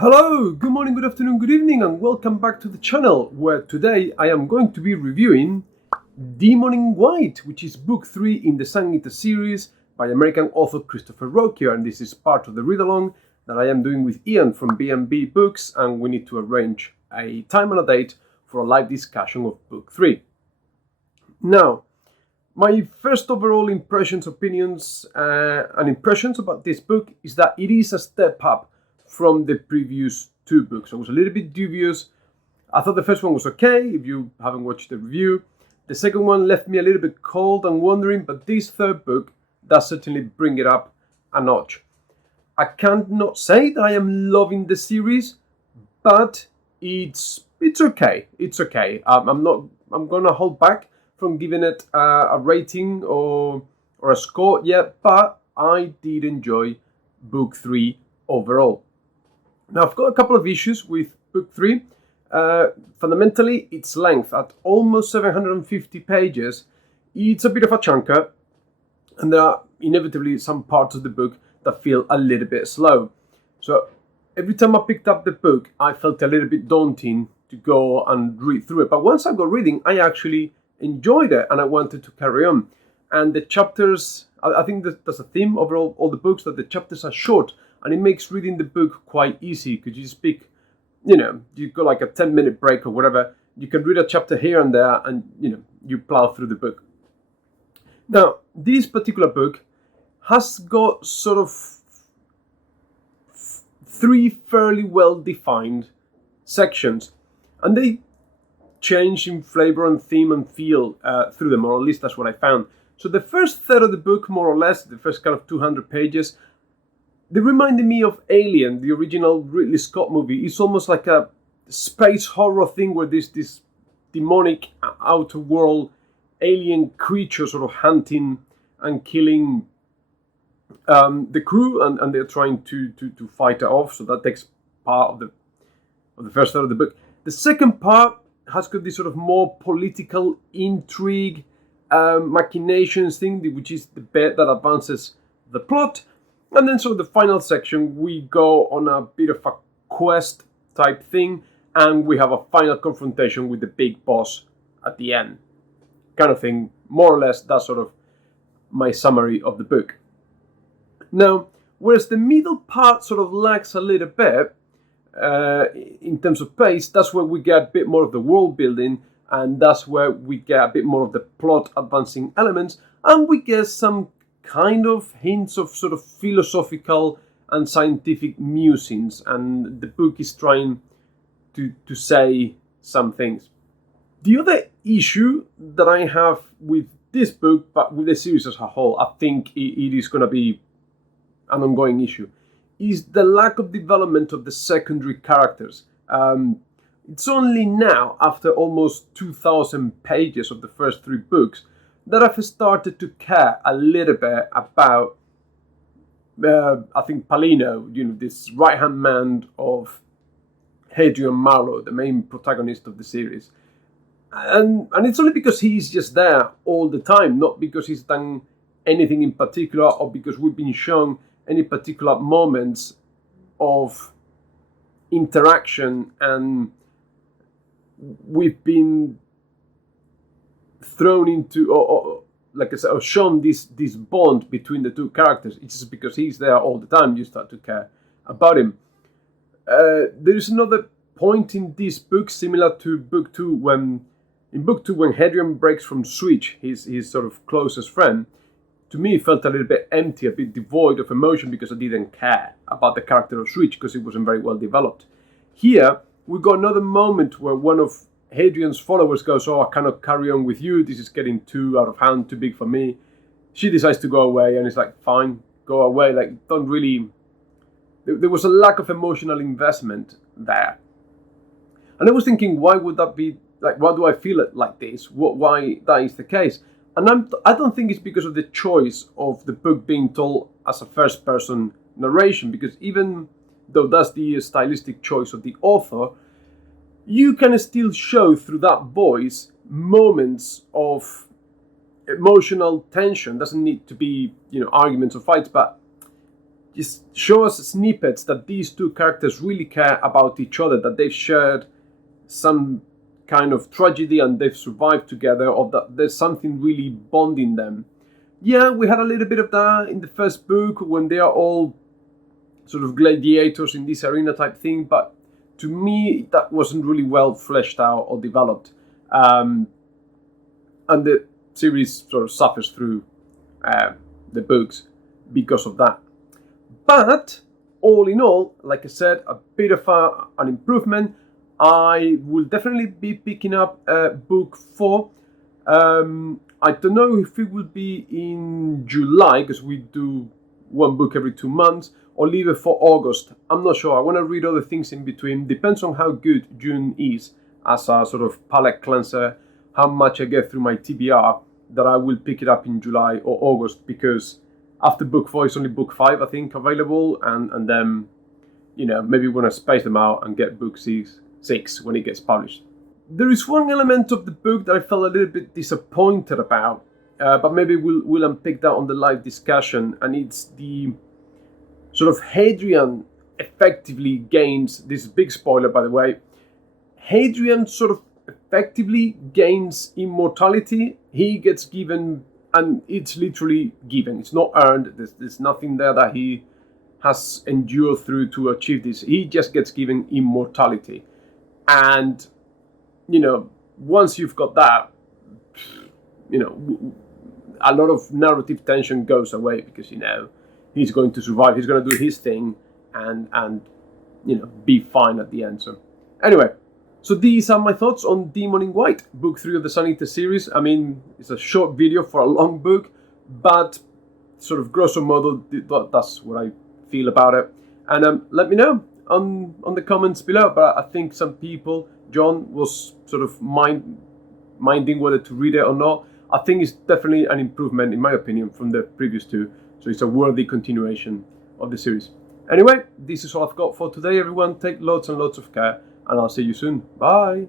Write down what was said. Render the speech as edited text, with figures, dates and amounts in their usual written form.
Hello, good morning, good afternoon, good evening, and welcome back to the channel, where today I am going to be reviewing Demon in White, which is book 3 in the Sun Eater series by American author Christopher Ruocchio, and this is part of the read-along that I am doing with Ian from B&B Books, and we need to arrange a time and a date for a live discussion of book 3. Now, my first overall opinions and impressions about this book is that it is a step up from the previous two books. I was a little bit dubious. I thought the first one was okay, if you haven't watched the review. The second one left me a little bit cold and wondering, but this third book does certainly bring it up a notch. I can't not say that I am loving the series, but it's okay. It's okay. I'm gonna hold back from giving it a rating or a score yet, but I did enjoy book 3 overall. Now, I've got a couple of issues with book 3. Fundamentally, its length at almost 750 pages, it's a bit of a chunker, and there are inevitably some parts of the book that feel a little bit slow. So every time I picked up the book, I felt a little bit daunting to go and read through it. But once I got reading, I actually enjoyed it, and I wanted to carry on. And the chapters, I think there's a theme over all the books, that the chapters are short, and it makes reading the book quite easy, because you just pick, you go like a 10-minute break or whatever, you can read a chapter here and there, and you plow through the book. Now, this particular book has got sort of 3 fairly well-defined sections, and they change in flavor and theme and feel through them, or at least that's what I found. So the first third of the book, more or less, the first kind of 200 pages, they reminded me of Alien, the original Ridley Scott movie. It's almost like a space horror thing where there's this demonic outer world alien creature sort of hunting and killing the crew, and they're trying to fight it off. So that takes part of the first third of the book. The second part has got this sort of more political intrigue, machinations thing, which is the bit that advances the plot. And then sort of the final section, we go on a bit of a quest type thing, and we have a final confrontation with the big boss at the end. Kind of thing, more or less, that's sort of my summary of the book. Now, whereas the middle part sort of lacks a little bit in terms of pace, that's where we get a bit more of the world building, and that's where we get a bit more of the plot advancing elements, and we get some kind of hints of sort of philosophical and scientific musings, and the book is trying to say some things. The other issue that I have with this book, but with the series as a whole, I think it is going to be an ongoing issue, is the lack of development of the secondary characters. It's only now, after almost 2,000 pages of the first 3 books, that I've started to care a little bit about, I think, Palino, this right-hand man of Hadrian Marlowe, the main protagonist of the series. And it's only because he's just there all the time, not because he's done anything in particular, or because we've been shown any particular moments of interaction, and we've been thrown into, or like I said, or shown this bond between the two characters. It's just because he's there all the time, you start to care about him. There is another point in this book, similar to book 2, when Hadrian breaks from Switch, his sort of closest friend. To me, it felt a little bit empty, a bit devoid of emotion, because I didn't care about the character of Switch, because it wasn't very well developed. Here, we got another moment where one of Hadrian's followers goes, "Oh, I cannot carry on with you. This is getting too out of hand, too big for me." She decides to go away, and it's like, fine, go away. Like, don't really... There was a lack of emotional investment there. And I was thinking, why would that be? Like, why do I feel it like this? Why that is the case? And I don't think it's because of the choice of the book being told as a first-person narration, because even though that's the stylistic choice of the author, you can still show through that voice moments of emotional tension. Doesn't need to be, arguments or fights, but just show us snippets that these two characters really care about each other, that they've shared some kind of tragedy and they've survived together, or that there's something really bonding them. Yeah, we had a little bit of that in the first book when they are all sort of gladiators in this arena type thing, but to me that wasn't really well fleshed out or developed, and the series sort of suffers through the books because of that. But all in all, like I said, a bit of an improvement. I will definitely be picking up book 4. I don't know if it will be in July, because we do one book every 2 months, or leave it for August. I'm not sure. I want to read other things in between. Depends on how good June is as a sort of palate cleanser, how much I get through my TBR, that I will pick it up in July or August, because after book 4 it's only book 5, I think, available, and then, you know, maybe we want to space them out and get book 6 when it gets published. There is one element of the book that I felt a little bit disappointed about, but maybe we'll unpick that on the live discussion, and it's the sort of Hadrian effectively gains, this is a big spoiler by the way, Hadrian sort of effectively gains immortality. He gets given, and it's literally given, it's not earned, there's nothing there that he has endured through to achieve this. He just gets given immortality. And, you know, once you've got that, you know, a lot of narrative tension goes away, because, you know, he's going to survive, he's going to do his thing, and you know, be fine at the end. So anyway, so these are my thoughts on Demon in White, book 3 of the Sun Eater series. I mean, it's a short video for a long book, but sort of grosso modo, that's what I feel about it. And let me know on the comments below. But I think some people, John was sort of minding whether to read it or not. I think it's definitely an improvement, in my opinion, from the previous 2. So it's a worthy continuation of the series. Anyway, this is all I've got for today, everyone. Take lots and lots of care, and I'll see you soon. Bye!